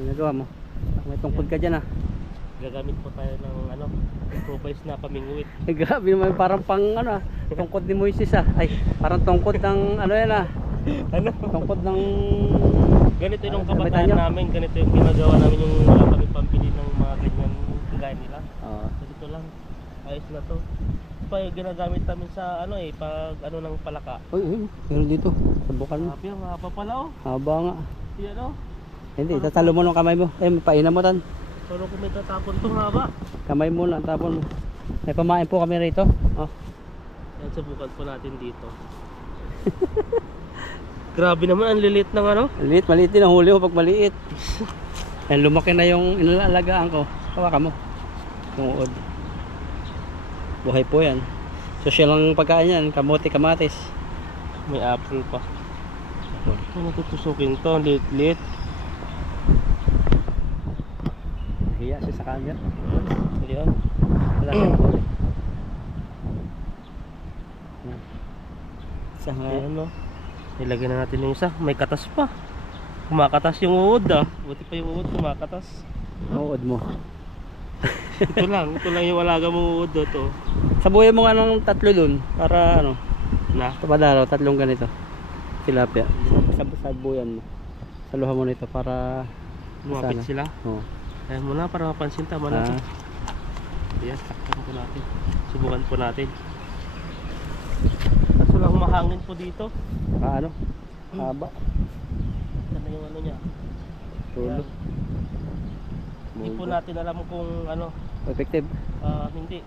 Nagawa mo. May tungkod ka dyan ah. Gagamit po tayo ng ano, improvised na pamingwit. Grabe naman, parang pang ano ah, tungkod ni Moises ah. Ay, parang tungkod ng ano yan ah. Ano? Tungkod ng... Ganito yung Gamitan kabataan nyo? namin, ganito yung ginagawa namin yung wala kami pambili ng mga ganyan kagaya nila. Oo. Ganito lang, ayos na to. Pa ginagamit namin sa ano eh, pag ano ng palaka. Uy, uy, meron dito. Subukan mo. Sabi ang haba pala oh. Haba nga. Yan oh. Hindi, tatalo mo ng kamay mo. Eh, paina mo tan. Solo kung may tatapon tong haba. Kamay mo na, tapon mo. May pamain po kami rito. Oh. Yan, subukan po natin dito. Grabe naman, ang lilit ng ano. Maliit, maliit din ang huli mo pag maliit. Yan, lumaki na yung inalagaan ko. Hawakan mo. Yung uod. Buhay po yan. Social ang pagkain yan. Kamote, kamatis. May apple pa. Ano tutusukin to? Ang liit-liit. Hiya siya sa camera. Yan. Wala siyang huli. Yan. Isa nga. Ayan no. Ilagay na natin yung isa. May katas pa. Kumakatas yung uod ah. Buti pa yung uod kumakatas. Ang uod mo. Ito lang yung alaga mong uod to. Sabuyan mo nga ng tatlo dun. Para ano. Na. Papadaraw, tatlong ganito. Tilapia. Sabuyan mo. Saluhan mo nito para Lumapit sana. sila. Oo. Ayan mo na para mapansin tama natin. Ayan, takpan po natin. Subukan po natin. Kaso lang mahangin po dito. Ano? Haba. Ano yung ano niya. Tulo. Hindi po natin alam kung ano. Effective. Hindi.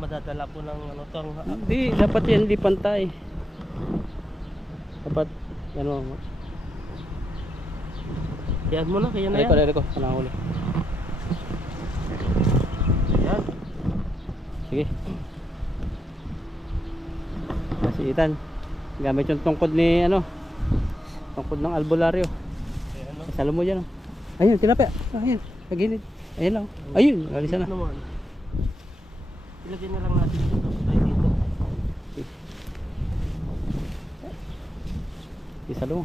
Madadala po ng ano to. Hindi, dapat yan hindi pantay. Dapat, ano. Yan mo na, kaya na yan. Dali ko, panahuli. Yan. Sige. Masiitan. Gamit yung tungkod ni, ano. Tungkod ng albularyo. Ayan no. Salo mo dyan. Ayun, tinapaya. Ayun, kagilid. Ayun lang. Ayun, alisa na. Naman. Ilagay na lang natin dito. Tayo dito. Isalo mo.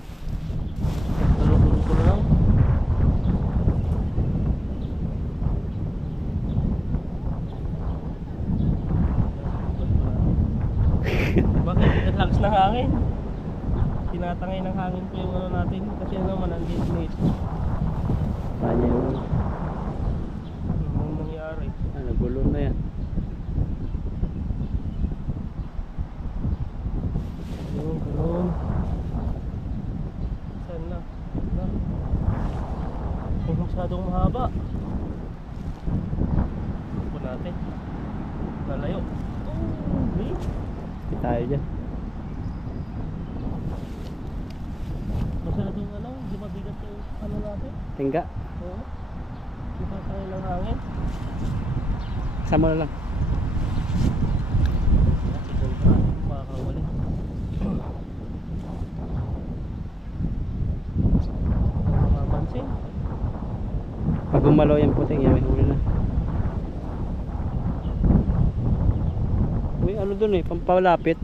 Tulog ko na lang. Bakit? Ang lakas ng hangin. Tinatangay ng hangin po yung ano natin. Kasi ano naman, ang late. Kanya yung, Anong nangyari? nagulo na yan. Ganun. Saan na? Ay, masyadong mahaba. Ito po natin. Nalayo. Okay. Hindi tayo dyan. Masyadong ano, hindi mabigat yung ano natin. Tingga. Oo. Kita tayo ng hangin. Sama na lang. Tignan pa natin makakawali. Mapapansin. Pag gumalaw yung puting yan, may huli na. May ano dun eh, pampalapit.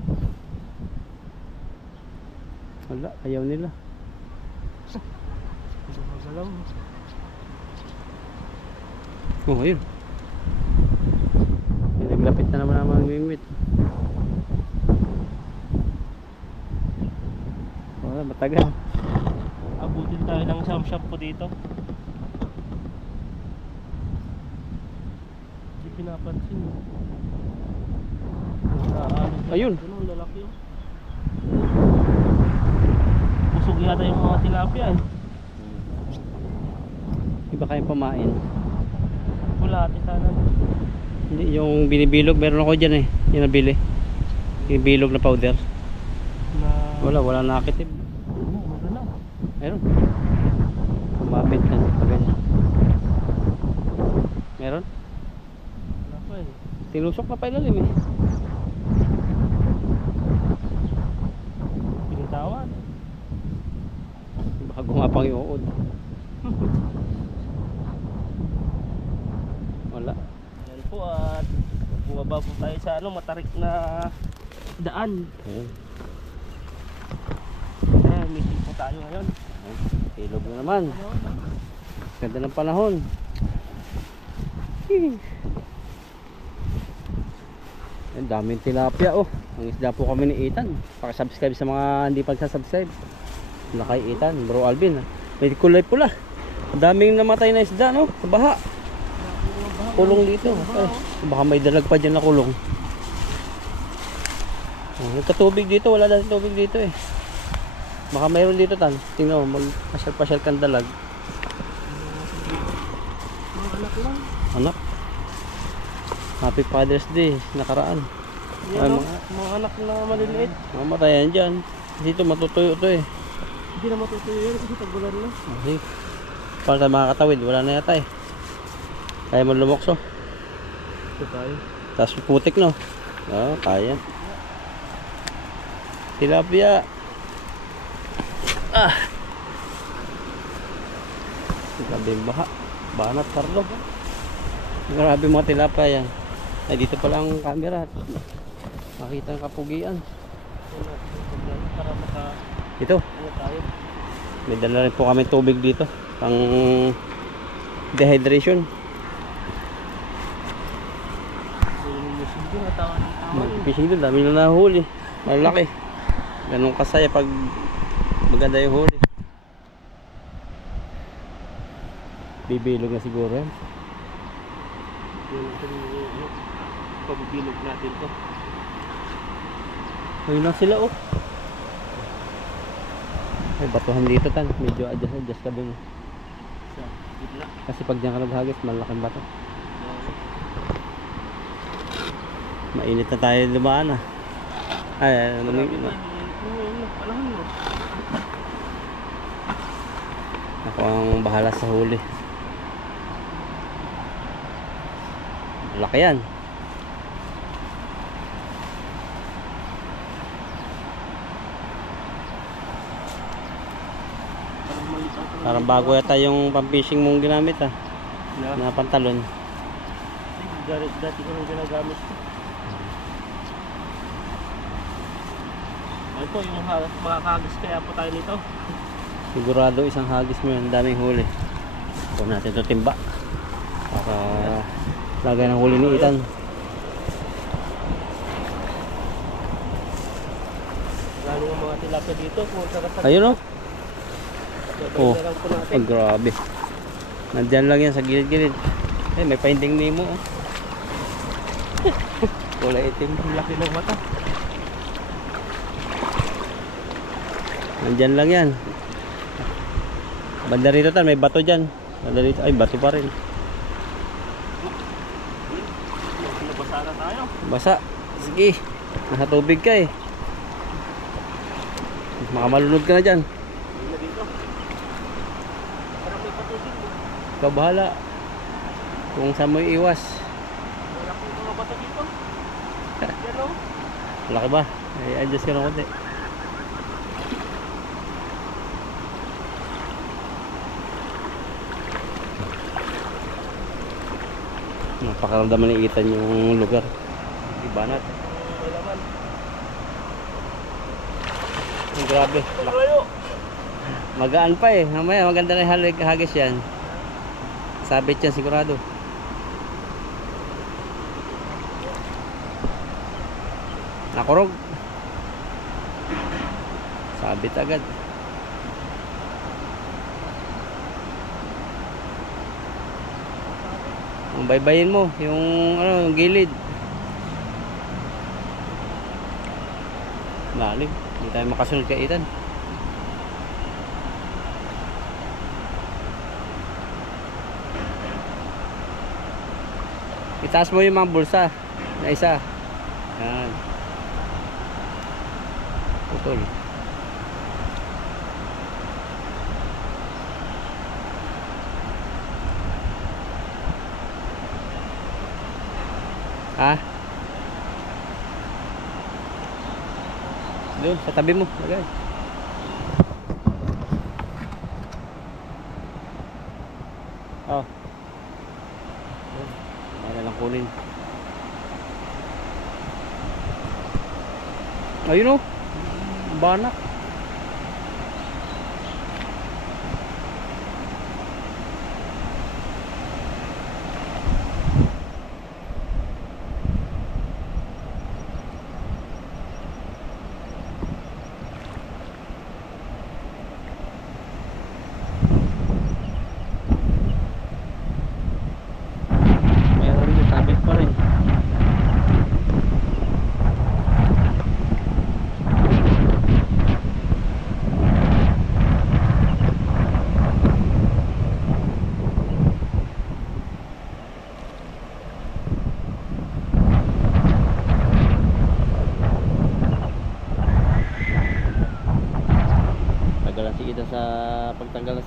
Wala, ayaw nila. Salaw. Oh, ayun. Naglapit na naman ang wingwit. Wala, matagal. Abutin tayo ng shop po dito. Hindi pinapansin. Ayun. Ganun, lalaki yun. Busog yata yung mga tilapia eh. Iba kayong pamain. Bulati sana. Hindi, yung binibilog, meron ako dyan eh. Yung nabili. Yung bilog na powder. Na... Wala nakakitib. Wala na. Meron. Kumapit na pag ganyan. Meron? Wala pa eh. Tinusok na pa ilalim eh. Pinitawan. Baka gumapang yung uod. Wala. Yan po at bumaba po tayo sa ano, matarik na daan. Ayun. Ayan, meeting po tayo ngayon. Ilog na naman. Ganda ng panahon. Ang daming tilapia oh. Ang isda po kami ni Ethan. Paki-subscribe sa mga hindi pagsasubscribe. Wala kay Ethan, Bro Alvin. May kulay pula. Ang daming namatay na isda no, sa baha. Kulong dito. Ay, baka may dalag pa dyan na kulong. Oh, nagkatubig dito, wala dati tubig dito eh. Baka mayroon dito tan. Tingnan mo, magpasyal-pasyal kang dalag. Mga anak lang. Anak. Happy Father's Day nakaraan. Yan, mga anak na maliliit. Mamatayan dyan. Dito matutuyo to eh. Hindi na matutuyo yan kasi tagulan na. Okay. Para tayo makakatawid, wala na yata eh. Kaya mo lumokso. Ito tayo. Tapos putik no. Oo, kaya. Tilapia. Ah. Grabe yung baha. Banat, Carlo. Grabe mga tilapia yan. Ay, dito pala ang camera. Makita ang kapugian. Para maka... Ito. Ano tayo? May dala rin po kami tubig dito. Pang dehydration. Fishing doon, dami na nahuli. Malaki. Ganun kasaya pag maganda yung huli. Bibilog na siguro yan. Pabibilog natin to. Ayun lang sila oh. Ay batuhan dito tan. Medyo adjust ka dun. Sa gitna. Kasi pag diyan ka naghagis, malaking bato. Mainit na tayo dumaan ah. Ay, ako ang bahala sa huli. Laki yan. Parang bago yata yung pang-fishing mong ginamit ah. Na pantalon. Dati ko nang ginagamit ko. Ito yung makakagis kaya po tayo nito. Sigurado isang hagis mo yan. Daming huli. Ito natin ito timba. Para lagay ng huli ni Ethan. Lalo ng mga tilapia dito. Ayun oh. Oh, oh, grabe. Nandiyan lang yan sa gilid-gilid. Eh, may Finding Nemo oh. Kulay itim. Laki ng mata. Nandiyan lang yan. Banda rito tan, may bato dyan. Banda rito, ay bato pa rin. Nabasa na tayo. Basa. Sige. Nasa tubig ka eh. Makamalunod ka na dyan. Ikaw bahala kung saan mo iiwas. Wala kong mga bato dito. Yan o. Laki ba? Ay, adjust ka na konti. Napakaramdaman ni Ethan yung lugar. Ibanat. Ang grabe. Magaan pa eh. Mamaya maganda na yung hagis yan. Sabit yan sigurado. Nakurog. Sabit agad. Ang baybayin mo yung ano, yung gilid. Lalim. Hindi tayo makasunod kay Ethan. Itaas mo yung mga bulsa na isa. Yan. Putol. Ha? Doon, sa tabi mo. Lagay. Oh. Wala lang kunin. Ayun o. Banak.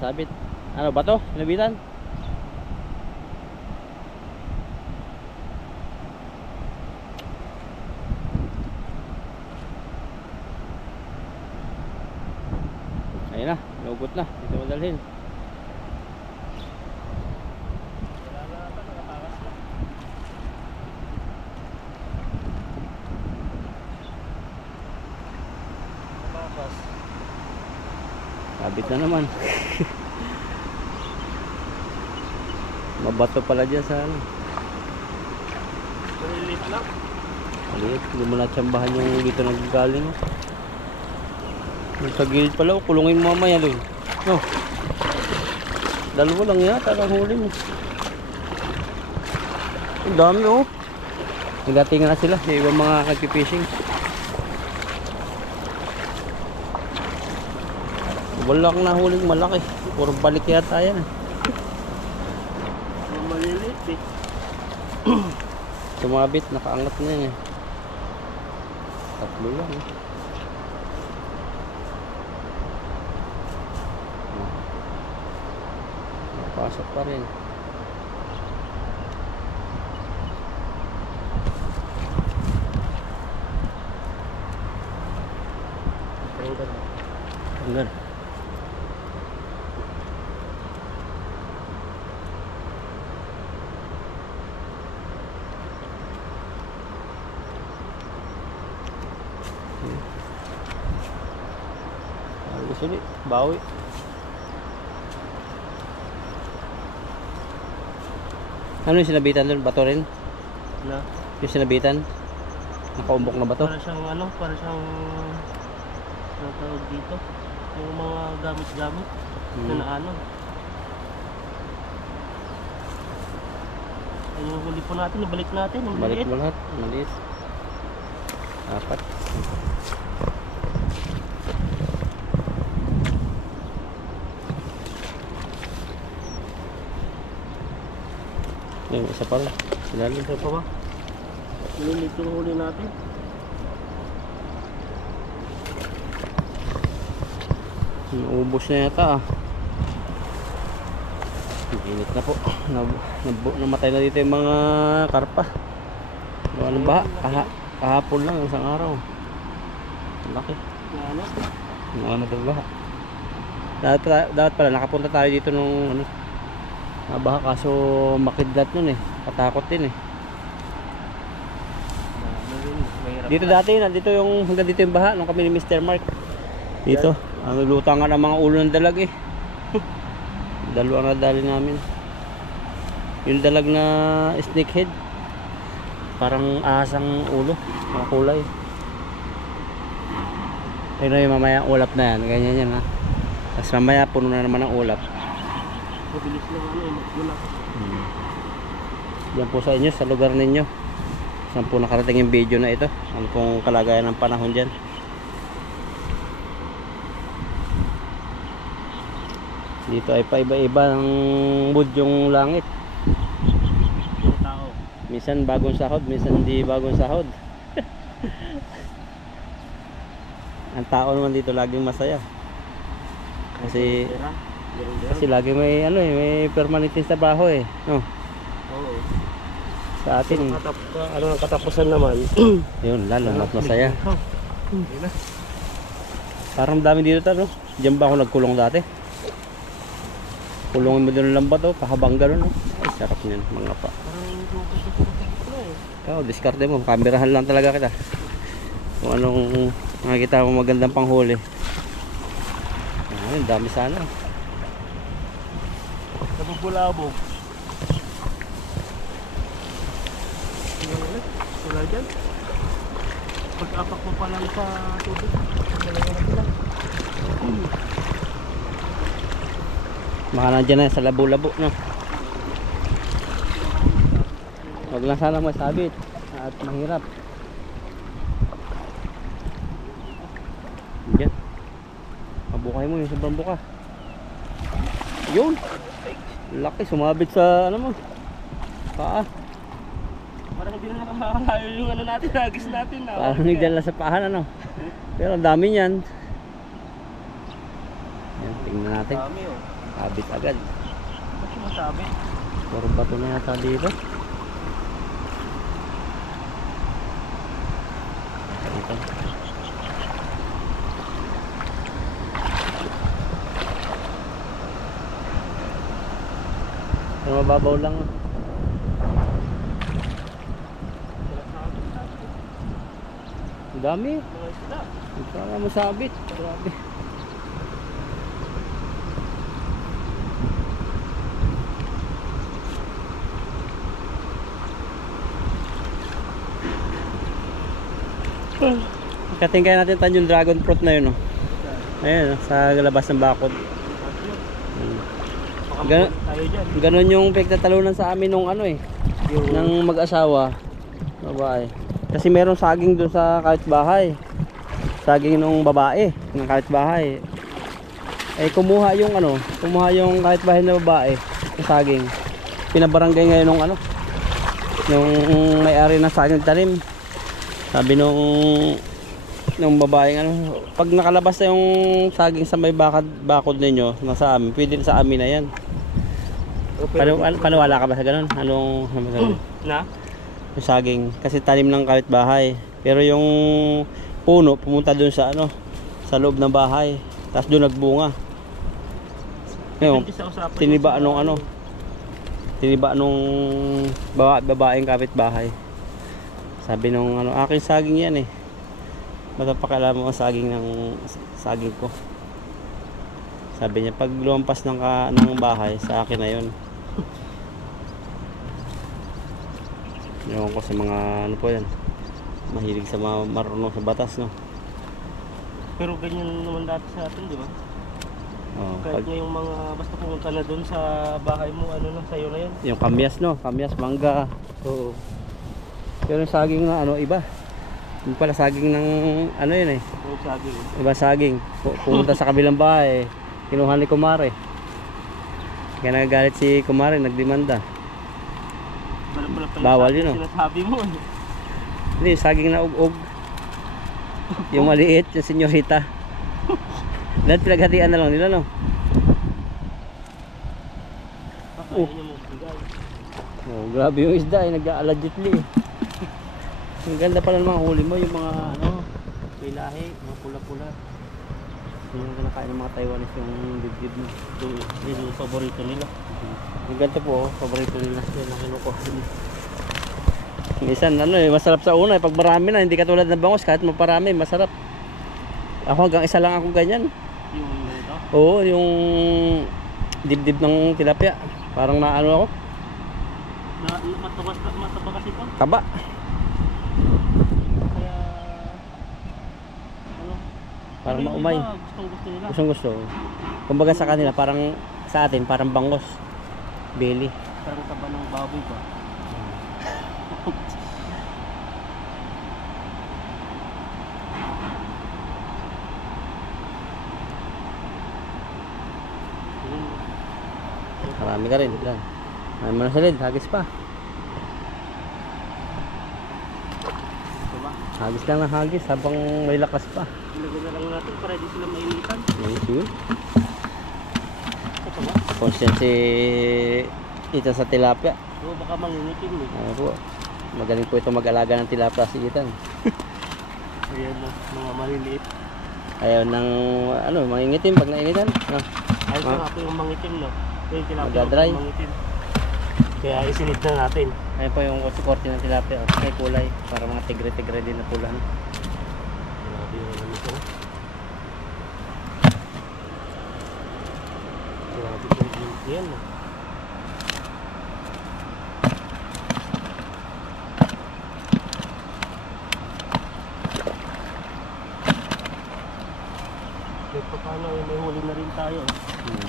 sabit. Ano ba to? Sinabitan? Ayun na, lugot na. Dito madalhin. Sabit na naman. Mabato pala dyan sa ano. Malilit lang. Maliit, hindi mo natsambahan yung dito nagagaling. Yung sa gilid pala, kulungin mo mamaya doon. No. Dalawa lang yata ang huli mo. Ang dami oh. Nagdatingan na sila, yung ibang mga nagpipishing. Wala kang nahuling malaki. Puro balik yata yan eh. Maliliit eh. Sumabit, nakaangat na yan eh. Tatlo lang eh. Napasok pa rin. Tanggal. Sini, bawi. Ano yung sinabitan doon? Bato rin? Na? Yung sinabitan? Nakaumbok na bato? Para siyang ano, para siyang tawag dito. Yung mga gamit-gamit na naano. Ay, yung huli po natin, ibalik natin. Ang Balik maliit. mo lahat. Maliit. Apat. Yung isa pa rin. Silalim. Isa pa ba? Maliit yung huli natin. Ubos na yata ah. Init na po. Namatay na dito yung mga karpa. Ano ba? Kahapon lang, isang araw. Laki. Ano? Ano ba ba? Dapat pala nakapunta tayo dito nung ano. Baha kaso makidlat nun eh. Katakot din eh. Dito dati, nandito yung hanggang dito yung baha nung kami ni Mr. Mark. Dito, nagluto nga ng mga ulo ng dalag eh. Dalawa na dali namin. Yung dalag na snakehead. Parang ahasang ulo, mga kulay. Pero yung mamaya ulap na yan, ganyan yan ha. Tapos mamaya puno na naman ang ulap. Mabilis lang ano, magulak. Yan po sa inyo, sa lugar ninyo. Saan po nakarating yung video na ito? Ano pong kalagayan ng panahon dyan? Dito ay paiba-iba ng mood yung langit. Yung tao. Minsan bagong sahod, minsan hindi bagong sahod. Ang tao naman dito laging masaya. Kasi lagi may ano eh, may permanent sa trabaho eh, no? Oo. Sa atin, Ano ang katapusan naman? yun, lalo mas masaya. Parang dami dito no? Diyan ba ako nagkulong dati? Kulungin mo doon ng lambat oh, kahabang gano'n no? Ay, sarap niyan, mga pa. Diskarte mo, kamerahan lang talaga kita. Kung anong makikita mo magandang panghuli. Ayun, dami sana. Nabubulabog. Wala dyan. Pag-apak mo pa lang sa tubig. Dalawa na sila. Baka nandiyan na sa labo-labo no? Huwag lang sana masabit at mahirap. Diyan. Mabukay mo yung sobrang buka. Yun. Laki, sumabit sa ano mo. Paa. Parang hindi na nakakalayo yung ano natin, hagis natin. Parang nagdala sa paahan ano. Pero ang dami niyan. Yan, tingnan natin. Dami oh. Kabit agad. Ba't sumasabi? Puro bato na yata dito. Ito. Pero mababaw lang. Ang dami. Mga isda. Hindi ka nga masabit. Grabe. Katingkay natin tan yung dragon fruit na yun. Oh. Ayun, oh, sa labas ng bakod. Ganon, Tayo dyan. ganon yung pagtatalunan sa amin nung ano eh. Yung Ng mag-asawa. Babae. Kasi meron saging dun sa kapitbahay. Saging nung babae ng kapitbahay. Eh kumuha yung ano, kumuha yung kapitbahay na babae ng saging. Pinabarangay ngayon nung ano, nung may-ari ng saging tanim. Sabi nung babaeng ano, pag nakalabas na yung saging sa may bakod ninyo, nasa amin, pwede sa amin na yan. Paniwala ka ba sa ganun? Anong ganun? na? Yung saging, kasi tanim ng kapitbahay. Pero yung puno pumunta dun sa ano, sa loob ng bahay. Tapos doon nagbunga. Ngayon, Depende sa usapan tiniba niya sa nung ano, tiniba nung babaeng kapitbahay. Sabi nung ano, aking saging yan eh. Matapakala mo ang saging ng saging ko. Sabi niya, pag lumampas ng bahay, sa akin na yun. Ewan ko sa mga ano po yan, mahilig sa mga marunong sa batas, no? Pero ganyan naman dati sa atin, di ba? Oh, Kahit pag, ngayong mga basta pumunta na doon sa bahay mo, ano na, sa'yo na yun. yung kamyas, no? Kamyas, mangga. Oo. Pero yung saging na ano, iba. Yung pala saging ng ano yun eh. Yung saging. Iba saging. Pumunta sa kabilang bahay. Kinuha ni Kumare. Kaya nagagalit si Kumare, nagdemanda. Bawal yun, oh. Sinasabi mo. Hindi, saging na ug-ug. Yung maliit, yung senyorita. Lahat pinaghatian na lang nila, no? Kaya niya mo bigay. Oh, grabe yung isda, nag-allegedly. Ang ganda pala ng mga huli mo, yung mga ano, may lahi, mga pula-pula. Yung kinakain ng mga Taiwanese yung dibdib mo. Yun yung paborito nila. Yung ganito po, paborito nila. Yan ang kinukuha. Minsan, ano eh, masarap sa una. Pag marami na, hindi katulad ng bangus. Kahit maparami, masarap. Ako hanggang isa lang ako ganyan. Yung ito. Oo, yung dibdib ng tilapia. Parang naano ako. Mataba kasi ito. Taba. Kaya, ano? Parang Pero yung maumay. iba, gustong-gusto nila. Gustong gusto. Kumbaga sa kanila, parang sa atin, parang bangos. Belly. Parang taba ng baboy ba? Marami ka rin. Ilan? May mga salid, hagis pa. Diba? Hagis lang ng hagis habang may lakas pa. Ilagay na lang natin para di sila mainitan. Yes, yun. Ito ba? Constant si Ethan sa tilapia. Oo, baka mangingitim eh. Ano po? Magaling po ito mag-alaga ng tilapia si Ethan. Ayan na, mga maliliit. Ayaw ng ano, mangingitim pag nainitan. Ah, Ayos Ah. na ako yung mangitim, no? Yung tilapia Magdadry. yung mangitim. Kaya isinit na natin. ayun po yung korte ng tilapia. Oh. May kulay. Para mga tigre-tigre din na pulan. Grabe yung ano ito. Grabe yung yan, no? Kahit pa paano, may huli na rin tayo. Hmm.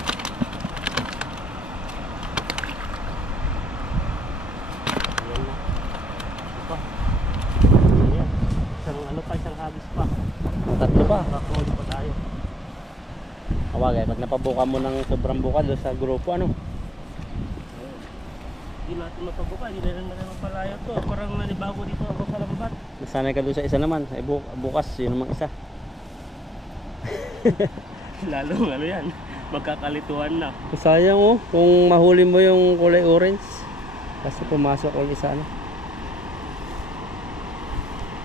Ayan na. Ito pa. Ayan. Isang hagis pa. Tatlo pa. Nakakuha pa tayo. Kawagay, pag napabuka mo ng sobrang buka doon sa grupo, ano? Hindi natin mapabuka. Hindi na rin mapalayo to. Parang nanibago dito ako sa lambat. Nasanay ka doon sa isa naman. Ay, bukas, yun namang isa. Lalong ano yan. magkakalituhan na. Sayang oh, kung mahuli mo yung kulay orange. Kasi pumasok ulit sa ano.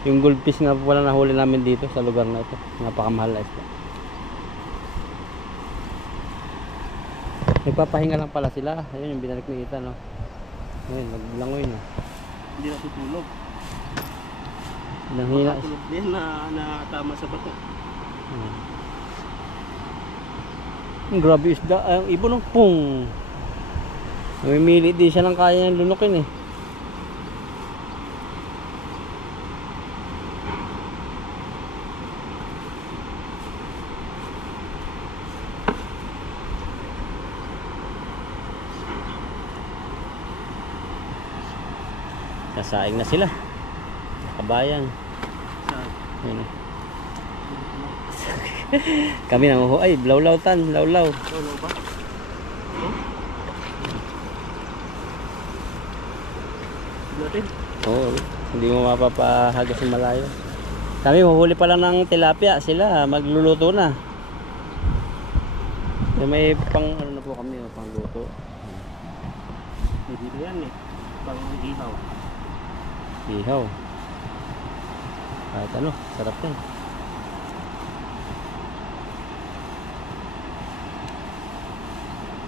Yung goldfish nga pala nahuli namin dito sa lugar na ito. Napakamahal na isda. Nagpapahinga lang pala sila. Ayun yung binalik ni Ethan, no? Ayun, naglangoy na. Hindi natutulog. Nanghina. Natutulog din na tama sa bato. Grabe isda. Ang ibon, no? Pung! Namimili din siya ng kaya niyang lunukin eh. Kasaing na sila. Kabayan. Ayun. Kami na ay lawlaw tan, lawlaw. Lawlaw ba? Oh? Natin. Oo, hindi mo mapapahagas ng malayo. Kami huhuli pa lang ng tilapia, sila magluluto na. May pang ano na po kami, pang luto. Hindi na yan eh. Pang ihaw. Ihaw. Kahit ano, sarap yan.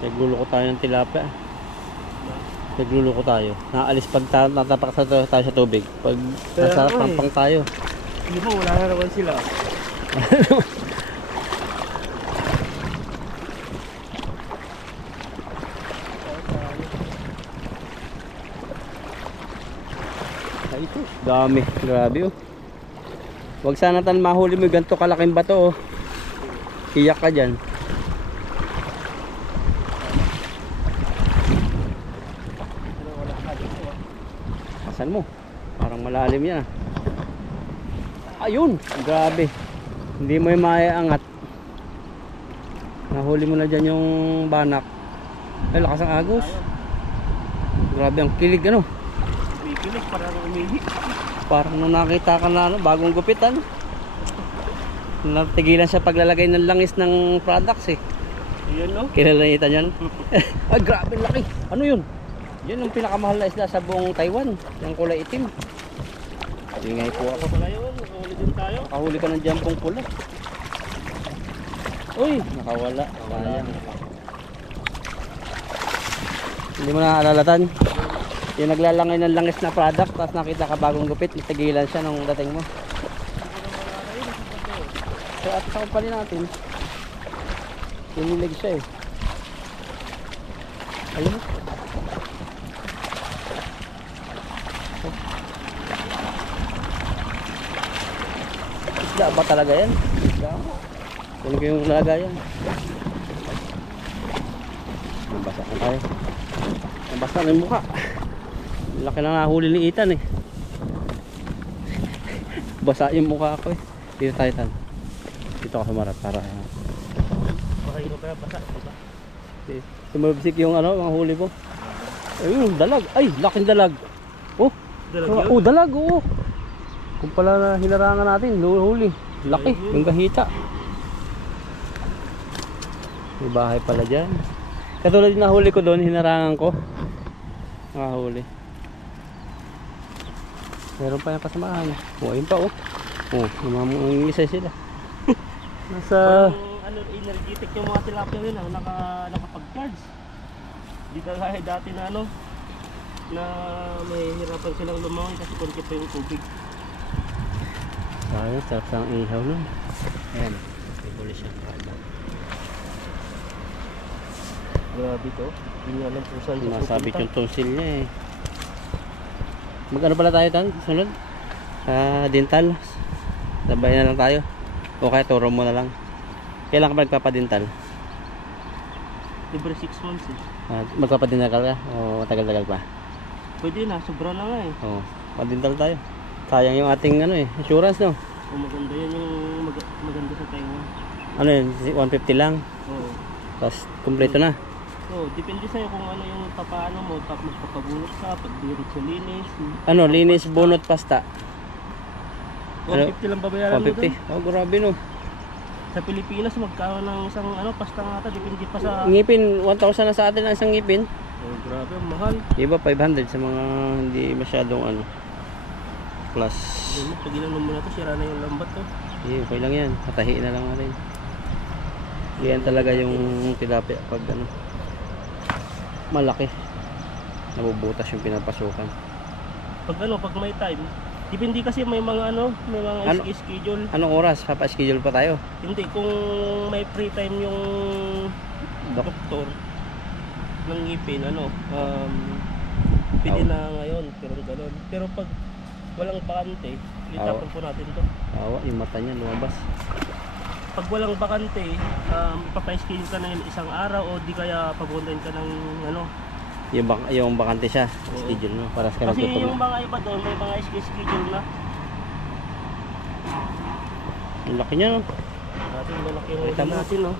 Nagluluko tayo ng tilapia. Nagluluko tayo. Naalis pag natapak tayo sa tubig. Pag nasa pang tayo. Hindi mo, wala na naman sila. Ay, ito. Dami. Grabe oh. Huwag sana tan mahuli mo ganito kalaking bato oh. Iyak ka dyan. Pasan mo. Parang malalim yan. Ayun. Grabe. Hindi mo yung maiangat. Nahuli mo na dyan yung banak. Ay, lakas ang agos. Grabe ang kilig ano. Umikilig, parang umihi. Parang nung nakita ka na ano, bagong gupitan. Natigilan siya paglalagay ng langis ng products eh. Ayan no? Kinalanitan yan. Ay grabe laki. Ano yun? Yun yung pinakamahal na isda sa buong Taiwan. Yung kulay itim. Ingay po ako. Pala yun, nakahuli din tayo. Nakahuli ka ng jampong pula. Uy, nakawala. Sayang. Hindi mo na alalatan. Yung naglalangay ng langis na product, tapos nakita ka bagong gupit, natigilan siya nung dating mo. So at sa company natin, kinilig siya eh. Ayun. Isda ba talaga yan? Isda mo. Kunin ko yung lagayan. Nabasa na tayo. Nabasa na yung mukha. Laki na nahuli ni Ethan eh. Basa yung mukha ko eh. Dito tayo tan. Dito ako sumarap para Baka ikaw kaya basa, diba? sumabsik yung ano, mga huli ko. Ayun, dalag. Ay, laking dalag. Oh, Dalag yun? oh, dalag, oo. Kung pala na hinarangan natin, huli. Laki, yung kahita. May bahay pala dyan. Katulad yung nahuli ko doon, hinarangan ko. Nakahuli. Meron pa yung kasamahan. Oh, ayun pa oh. Oh, namamangisa sila. Nasa... Ano, energetic yung mga tilapia yun, nakapag-charge. Di kagaya dati na ano, na may hirapan silang lumangoy kasi konti pa yung tubig. Sayang, sarap sa ihaw nun. Ayan, may huli siya. Grabe to. Hindi nga alam kung saan siya Nasabit pupunta. yung tonsil niya eh. Mag-ano pala tayo tan? Sunod? Sa dental. Sabay na lang tayo. O kaya turo mo na lang. Kailan ka ba nagpapadental? Libre 6 months eh. Magpapadental ka? O tagal-tagal pa? Pwede na, sobra na nga eh. Oo. Padental tayo. Sayang yung ating ano eh. Insurance no? O maganda yan yung maganda sa Taiwan. Ano yun? 150 lang. Oo. Tapos kumpleto na. So, depende sa'yo kung ano yung papaano mo, tapos magpapabunot ka, pagbirit sa linis. Ano? Linis, bunot, pasta. 150 lang babayaran mo 150? doon. Oh, grabe no. Sa Pilipinas, magkaroon ng isang pasta nga ata, depende pa sa... Ngipin, 1,000 na sa atin ang isang ngipin. Oh, grabe, ang mahal. Iba 500 sa mga hindi masyadong plus. Yun, pag inanom mo na to, sira na yung lambat to. Okay lang yan, patahiin na lang natin. Yan talaga yung tilapia pag malaki, nabubutas yung pinapasukan. Pag may time, depende kasi may mga may mga schedule. Anong oras? Papa-schedule pa tayo? Hindi, kung may free time yung doktor ng ngipin, pwede na ngayon, pero gano'n. Pero pag walang bakante, litapon po natin to. Awa, yung mata niya lumabas. Pag walang bakante, ipapa-schedule ka na yung isang araw o di kaya pabundahin ka ng yung bakante siya, schedule mo para sa kasi yung mga iba doon, may mga schedule na. Ang laki niya, no? Natin malaki yung natin, no?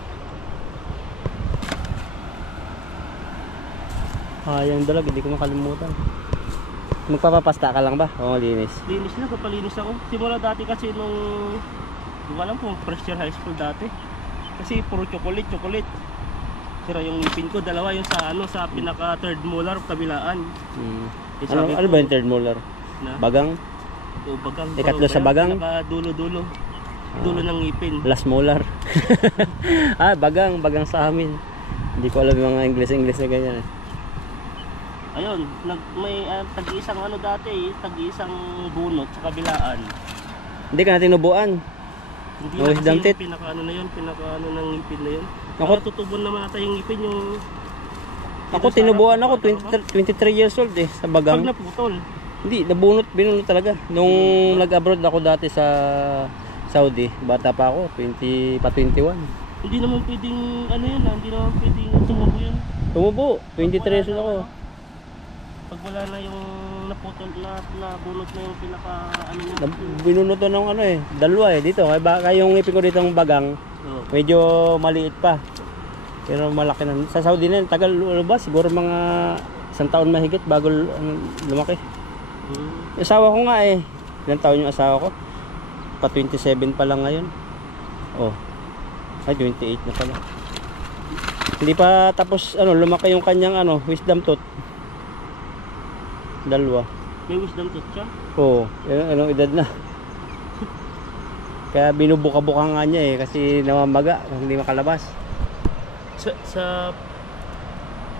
Yung dalag, hindi ko makalimutan. Magpapapasta ka lang ba? O linis? Linis na, papalinis ako. Simula dati kasi nung hindi ko alam kung first year high school dati. Kasi puro chocolate. Sira yung ngipin ko, dalawa yung sa pinaka third molar kabilaan. Ano ba yung third molar? Na? Bagang? O bagang. Ikatlo sa bagang? Pinaka dulo. Dulo ng ngipin. Last molar. bagang sa amin. Hindi ko alam yung mga English na ganyan. Ayun, may tag-iisang dati, tag-iisang bunot sa kabilaan. Hindi ka na tinubuan. Hindi na kasi yung pinaka ng ngipin na yun. Ako tutubon naman ata yung ngipin yung... Ako tinubuan ako, 23 years old sa bagang. Pag naputol? Hindi, binunot talaga. Nung nag-abroad ako dati sa Saudi, bata pa ako, 21. Hindi naman pwedeng hindi naman pwedeng tumubo yun. Tumubo, 23 years old ako. Pag wala na yung naputol na bunot na yung pinaka Binunot to ng dalawa dito. Kaya yung ngipin ko dito ng bagang, medyo maliit pa. Pero malaki na. Sa Saudi na tagal ba? Siguro mga 1 taon mahigit bago lumaki. Yung asawa ko nga ilang taon yung asawa ko? Pa 27 pa lang ngayon. Ay 28 na pala. Hindi pa tapos lumaki yung kanyang wisdom tooth. Dalawa. May wisdom tooth siya? Oo, anong edad na. Kaya binubuka-buka nga niya kasi namamaga, hindi makalabas.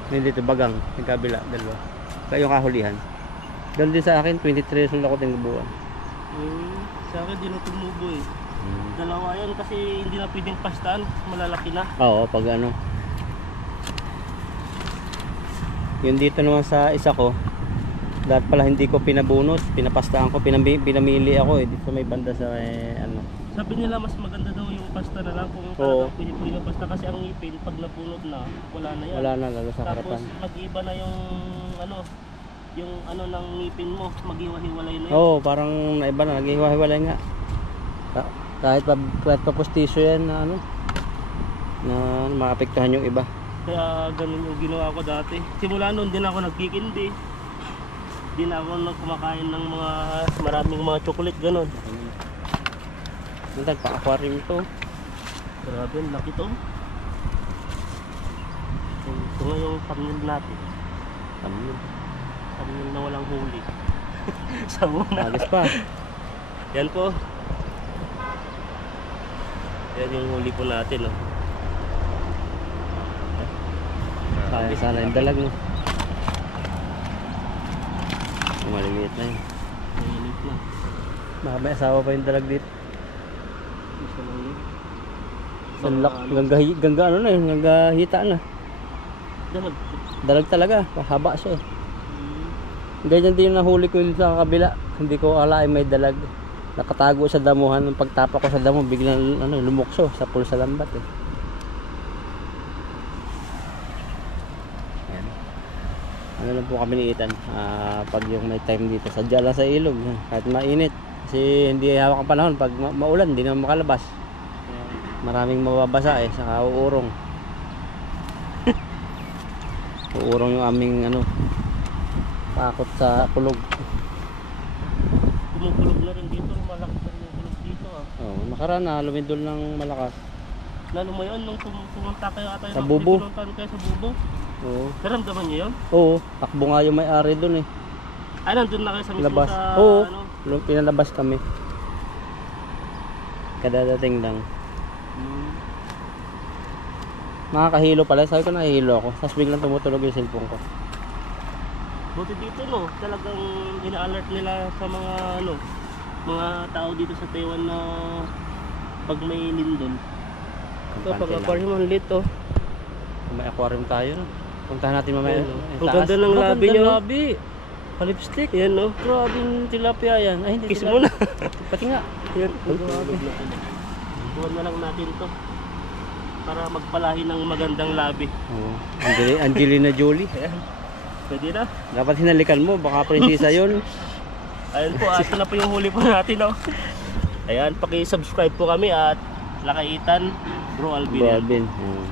Hindi dito bagang, yung kabila, dalawa. Kaya yung kahulihan. Doon din sa akin, 23 years old ako tinubuan. Sa akin, di na tumubo Dalawa yan kasi hindi na pwedeng pastaan, malalaki na. Oo, pag Yung dito naman sa isa ko, dahil pala hindi ko pinabunot, pinapastaan ko, pinamili ako dito may banda sa Sabi nila mas maganda daw yung pasta na lang kung talagang pwede pasta kasi ang ngipin pag napunot na, wala na yan. Wala na, lalo sa harapan. Tapos mag-iba na yung ng ngipin mo, maghiwa-hiwalay na yun. Oo, parang naiba na, naghiwa-hiwalay nga. Kahit pa postisyo yan na na maapektuhan yung iba. Kaya ganun yung ginawa ko dati. Simula noon din ako nagkikindi. Di na ako kumakain ng maraming mga chocolate ganun. Nagpa-aquarium ito. Grabe, laki to. Ito nga yung thumbnail natin. Thumbnail na walang huli. Sa muna. Agos pa. Yan po. Yan yung huli po natin. Sana yung dalag mo. Maliliit na yun. Maliliit na. Baka may asawa pa yung dalag dito. Isa lang yun. Sanlak, gangga hita na. Dalag talaga, haba siya Ganyan din yung nahuli ko yun sa kabila. Hindi ko ala may dalag. Nakatago sa damuhan. Nung pagtapa ko sa damo, biglang lumukso sa pool sa lambat Ano lang po kami ni Ethan, pag yung may time dito, sadya lang sa ilog, kahit mainit. Kasi hindi hawak ang panahon, pag maulan, hindi naman makalabas. Maraming mababasa saka uurong. Uurong yung aming pakot sa kulog. Kumukulog na rin dito, malaki pa rin yung kulog dito Oo, nakaraan lumindol ng malakas. Lalo mo yun, nung pumunta kayo ata Sa Bubo. pinuntahan kayo sa Bubo. Oo. Naramdaman niyo yun? Oo, takbo nga yung may-ari doon eh. Ay, nandun na kayo sa mismo Labas. sa Oo, ano? pinalabas kami. Kadadating lang. Nakakahilo pala, sabi ko nakahilo ako. Tapos biglang tumutulog yung cellphone ko. Buti dito no, talagang ina-alert nila sa mga ano, mga tao dito sa Taiwan na pag may lindol. Ito, pag aquarium ang lit oh. May aquarium tayo no. Puntahan natin mamaya. Ayan, oh. Ang ganda ng labi niyo. Labi. Palipstick. Yan no. Grabe yung tilapia yan. Ay, hindi Kiss tilapia. mo na. Pati nga. Yan. Grabe. Buwan na lang natin to para magpalahi ng magandang labi. Oo. Angelina Jolie. Ayan. Pwede na. Dapat hinalikan mo, baka prinsesa yun. Ayun po, ito na po yung huli po natin oh. Ayan, paki-subscribe po kami at Lakay Itan, Bro Albin. Bro Alvin. Oo.